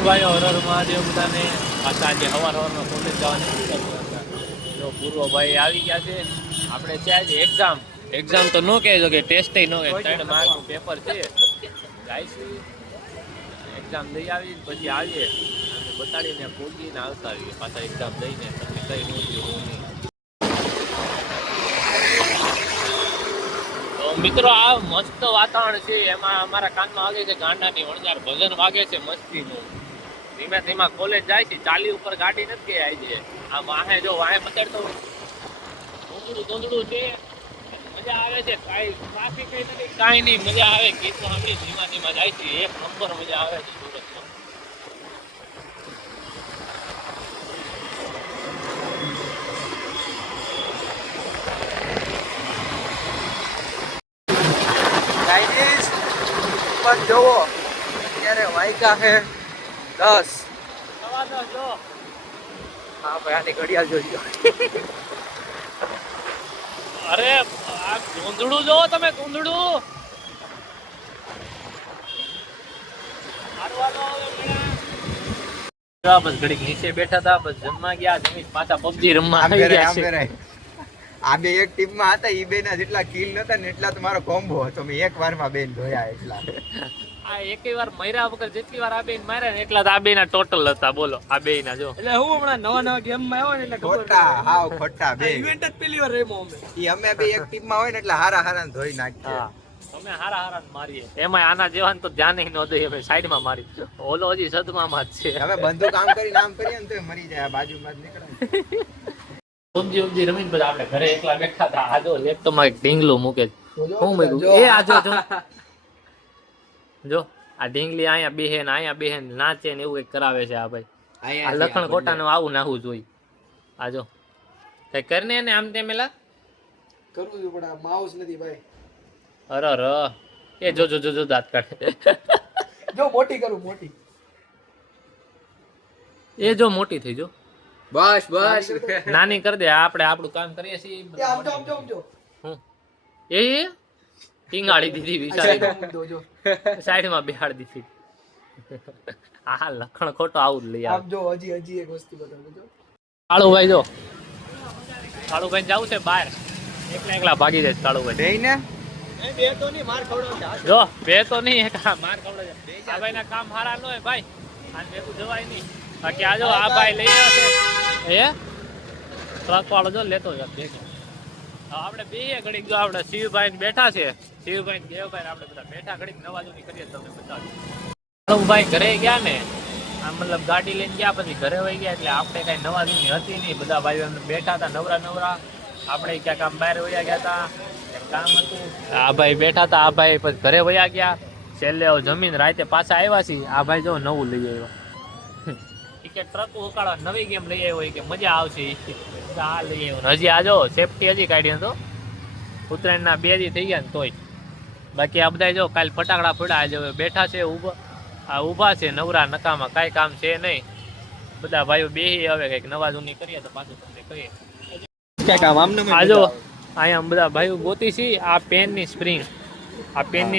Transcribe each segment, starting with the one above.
ભાઈ હર હર મહાદેવ બધાને પાછા આજે સવારમાં કોલેજ જવાની જો પૂર્વભાઈ આવી ગયા છે. આપણે છે આજે એક્ઝામ તો ન કહેજો કે ટેસ્ટ ન કહે 3 માર્કનું પેપર છે. જઈશું એક્ઝામ દઈ આવી પછી આવીએ બતાડીને પૂછીને આવતા આવીએ પાછા એક્ઝામ દઈને તમને કઈ નહોતી હું નહીં. તો મિત્રો આ મસ્ત વાતાવરણ છે. એમાં અમારા કાનમાં વાગે છે ગાંડાની વણઝાર ભજન વાગે છે મસ્તીનું. ધીમે ધીમે કોલેજ જાય છે. ચાલી ઉપર ગાડી નથી આવી છે. આ વાહે જો વાહે બતાડતો ધૂંધળું છે. મજા આવે છે. કાંઈ ટ્રાફિક નથી કાંઈ નહીં મજા આવે. ગીત સાંભળી ધીમા ધીમા જાય છે. એક નંબર મજા આવે છે સુરતમાં. ગાઈસ ઉપર જોવો અત્યારે વાયકા છે 10 સવા 10 જો હા ભાઈ આની ઘડિયાળ જોઈ લો. અરે આ ધૂંધળું જો તમે ધૂંધળું બસ ઘડીક નીચે બેઠા હતા બસ જમવા ગયા જમી પાછા પબજી રમવા આવી ગયા છે. આ બે એક ટીમમાં હતા ઈ બે ના જેટલા કિલ નતા ને એટલા તો મારો કોમ્બો હતો. મેં એક વારમાં બેન ધોયા એટલા. આ એકેય વાર મર્યા વગર જેટલી વાર આ બેન માર્યા ને એટલા તો આ બેના ટોટલ હતા. બોલો આ બેના જો એટલે હું હમણાં નવા ગેમ માં આવ્યો ને એટલે ખોટા હાવ ખોટા બે ઇવેન્ટ જ પહેલી વાર રમ્યો અમે. ઈ અમે બે એક ટીમમાં હોય ને એટલે હારા હારા ને ધોઈ નાખીએ. હા અમે હારા મારીએ એમાં આના જેવાન તો ધ્યાન ન દઈએ અમે સાઈડમાં મારી. ઓલો હજી સદમામાં જ છે. હવે બંદૂક આમ કરીને આમ કરીએ ને તો મરી જાય. બાજુમાં જ નીકળે. પબજી રમીને પછી આપણે ઘરે એકલા બેઠા હતા. આ જો લેપટોપમાં એક ઢીંગલું મૂકે હું મૂક્યું એ આ જો આ ઢીંગલી અહીંયા બેહે ને અહીંયા બેહે ને નાચે ને એવું કઈક કરાવે છે. આ ભાઈ આ લખણ ખોટાનું આવું નાખવું જોઈએ. આ જો કઈ કરીને એને આમ તેમ એલા કરવું છું પણ આ માઉસ નથી ભાઈ. અરે એ જો જો જો જો દાંત કાઢે. જો મોટી કરું મોટી. એ જો મોટી થઈ જો બસ બસ નાની કરી દે. આપણે આપણું કામ કરીએ છીએ. આમ જો હું એ ટીંગાળી દીધી વિચારી જો સાઈડમાં બેહાડી દીધી. આ લખણ ખોટો આવું જ લઈ આવે. આમ જો હજી એક વસ્તુ બતાવું જો. કાળુભાઈ જો કાળુભાઈ જવું છે બહાર એકલા ભાગી જાય કાળુભાઈ બેયને બે તો નહીં માર ખવડાવશે. જો બે તો નહીં એક માર ખવડાવે. આ ભાઈ ના કામ હારા ન હોય ભાઈ આ ભેગું જવાય નહીં. બાકી આ જો આ ભાઈ લઈ આવશે એ ટ્રક વાળો જો લેતો જ આપણે બે ઘડીક જો આપણે શિવભાઈ બેઠા છે. શિવભાઈ દેવભાઈ આપણે બધા બેઠા ઘડીક નવાજોની કરીએ તમને બતાવીએ. ભાઈ ઘરે ગયા ને આમ મતલબ ગાડી લઈને ગયા પછી ઘરે વહી ગયા એટલે આપણે કઈ નવાજોની હતી નહીં. બધા ભાઈઓ બેઠા હતા નવરા. આપણે ક્યાંક આમ બહાર વયા ગયા હતા કામ હતું. આ ભાઈ બેઠા હતા. આ ભાઈ પછી ઘરે વયા ગયા. છેલ્લે જમીન રાતે પાછા આવ્યા છીએ. આ ભાઈ જો નવું લઈ આવ્યો કે ટ્રક ઉકાળવા નવી ગેમ લઈ આવ્યો કે મજા આવશે. આ લઈ આવ્યો હજી આ જો સેફટી હજી કાઢી તો ઉત્તરાયણના 2 દી થઈ ગયા ને તોય. બાકી આ બધા જો કાલ ફટાકડા ફોડા જો બેઠા છે ઊભા છે નવરા નકામાં કાંઈ કામ છે નહીં. બધા ભાઈઓ બેહી હવે કંઈક નવા જૂની કરીએ તો પાછું તમને કહીએ. આ જો અહીંયા બધા ભાઈઓ ગોતી છે. આ પેનની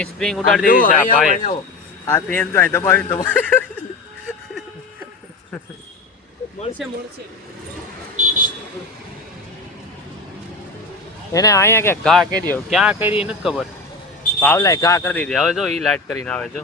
સ્પ્રિંગ ઉડાડી દીધી છે આ ભાઈ. આ પેન તો દબાવી મળશે એને અહીંયા કે ઘા કર્યો ક્યાં કરી નથી ખબર. ભાવલાય ઘા કરી દીધી. હવે જો ઈ લાઈટ કરીને આવે જો